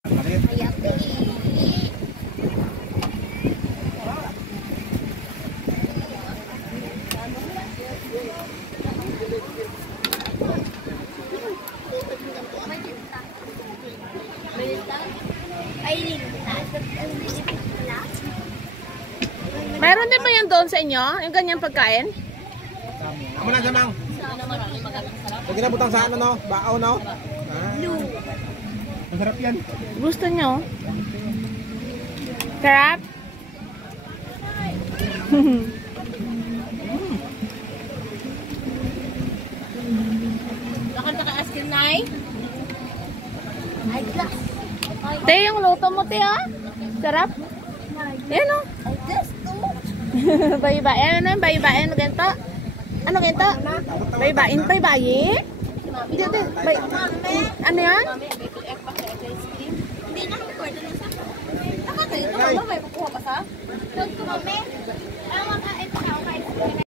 Meron din ba yan doon sa inyo? Yung ganyang pagkain? Amo na jamang. Pag ginabutang sa ano no? Baaw no? Masarap yan. Gusto nyo? Sarap? Nakanta ka askin na ay glass. Te, yung luto mo, te, ha? Sarap? Yan, o. Bayi-bayin, ano? Bayi-bayin, ganito? Ano ganito? Bayi-bayin, bayi-bayi? Hindi, hindi. Ano yan? Hindi na, pwede na sa. Nakatayo ito, may kukuha pa sa? Huwag ko, mami.